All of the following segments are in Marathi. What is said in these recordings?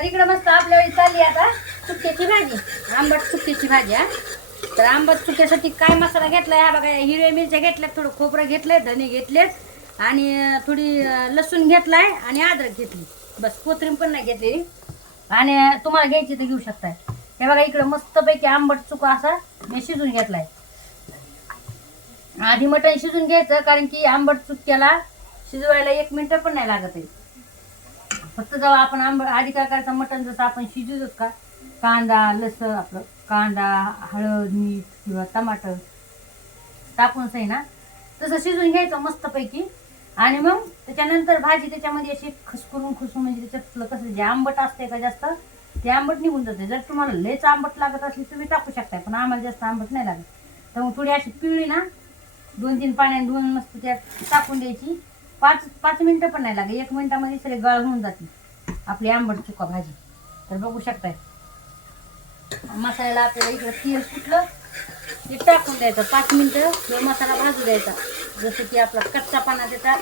तर इकडे मस्त आपल्या वेळी चालली आता चुक्याची भाजी. आंबट चुक्याची भाजी हा. तर आंबट चुक्यासाठी काय मसाला घेतलाय? हा बघा हिरव्या मिरच्या घेतल्यात थोडं खोबरं घेतलंय धने घेतलेत आणि थोडी लसूण घेतलाय आणि अद्रक घेतली. बस कोथरीम पण नाही घेतलेली. आणि तुम्हाला घ्यायची तर घेऊ शकताय. हे बघा इकडं मस्तपैकी आंबट चुका असा मी शिजून घेतलाय. आधी मटण शिजून घ्यायचं कारण की आंबट चुक्याला शिजवायला एक मिनिट पण नाही लागत आहे. फक्त जेव्हा आपण आंब आधी काय करायचं मटण जसं आपण शिजूच का? कांदा लसण आपलं कांदा हळद मीठ किंवा टमाटर टाकून सही ना? तसं शिजवून घ्यायचं मस्तपैकी. आणि मग त्याच्यानंतर भाजी त्याच्यामध्ये अशी खसकरून खुसून म्हणजे त्याच्यातलं कसं जे आंबट असते का जास्त ते आंबट निघून जाते जर तुम्हाला लयच आंबट लागत असली तुम्ही टाकू शकताय पण आम्हाला जास्त आंबट नाही लागत. तर मग थोडी अशी पिवळी ना दोन तीन पाण्याने धुवून मस्त त्यात टाकून द्यायची. पाच पाच मिनटं पण नाही लागेल एक मिनिटामध्ये सगळे गळ होऊन जाते. आपली आंबट चुका भाजी. तर बघू शकताय. मसाल्याला आपल्याला इकडं तेल सुटलं ते टाकून द्यायचं. पाच मिनटं मसाला भाजू द्यायचा. जसं की आपला कच्चा पाना देतात.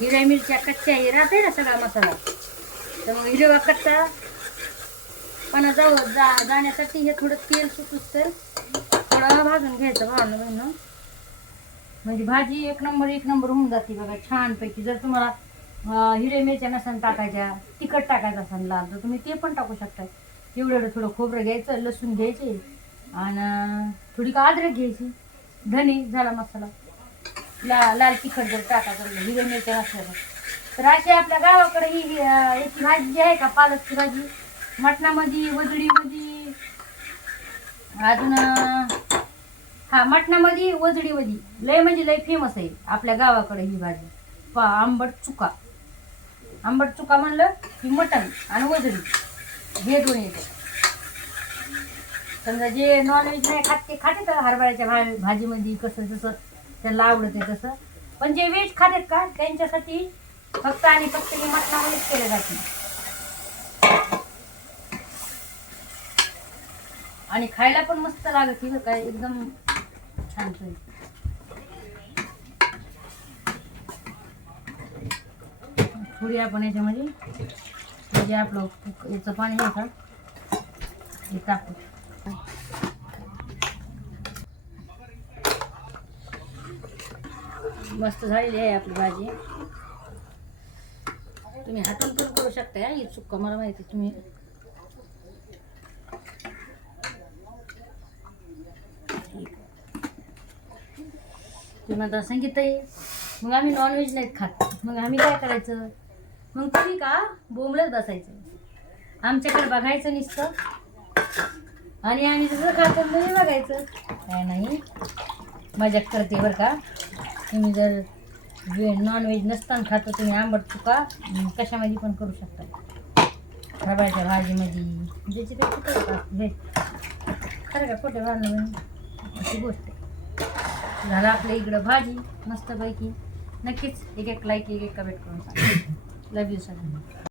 हिरव्या मिरच्या कच्च्या हे राहते ना सगळा मसाला. तर मग हिरवा कच्चा पाना जाऊ जा जाण्यासाठी हे थोडं तेल सुटूच तर थोडं भाजून घ्यायचं भावनं बहिणं म्हणजे भाजी एक नंबर एक नंबर होऊन जाते बघा छानपैकी. जर तुम्हाला हिरे मिरच्या नसन टाकायच्या तिखट टाकायचं असेल लाल तर तुम्ही ते पण टाकू शकता. एवढं थोडं खोबरं घ्यायचं लसूण घ्यायचे आणि थोडी का अद्रक घ्यायची धने झाला मसाला. ला लाल तिखट जर टाकायचं म्हणजे हिरे मिरच्या नसल्या तर. अशी आपल्या गावाकडे ही याची भाजी जी आहे का पालकची भाजी मटणामध्ये वजडीमध्ये अजून हा मटणामध्ये वजडीमध्ये लय म्हणजे लय फेमस आहे आपल्या गावाकडे ही भाजी. पा आंबट चुका. आंबट चुका म्हणलं की मटण आणि वजडी. हे दोन येते समजा जे नॉनव्हेज नाही खात ते खाते तर हरभऱ्याच्या भा भाजीमध्ये कसं जसं त्यांना आवडत आहे तसं. पण जे व्हेज खातात का त्यांच्यासाठी फक्त आणि फक्त हे मटणामध्येच केलं जाते. आणि खायला पण मस्त लागत ही काय एकदम छान चव. थोडी आपण याच्यामध्ये म्हणजे आपलं याचं पाणी आहे का हे टाकू मस्त झालेली आहे आपली भाजी तुम्ही हातून पण करू शकता ही चुक्का मला माहिती तुम्ही तुम्ही म्हणता संगीत आहे मग आम्ही नॉनव्हेज नाहीत खात. मग आम्ही काय करायचं? मग तुम्ही का बोंबलत बसायचं? आमच्याकडे बघायचं नुसतं. आणि आम्ही जसं खातो म्हणजे बघायचं. काय नाही मजाक करते बरं का. तुम्ही जर व्हे नॉनव्हेज नसताना खातो तुम्ही आंबट चुका कशामध्ये पण करू शकता. रव्याच्या भाजीमध्ये. ज्याची ते कुठं होतं हे खरं का कुठे भांडणं अशी गोष्ट झालं आपल्या इकडं भाजी मस्तपैकी. नक्कीच एक एक लाईक एक एक कमेंट करून सांगा. लव यू सगळ्यांना.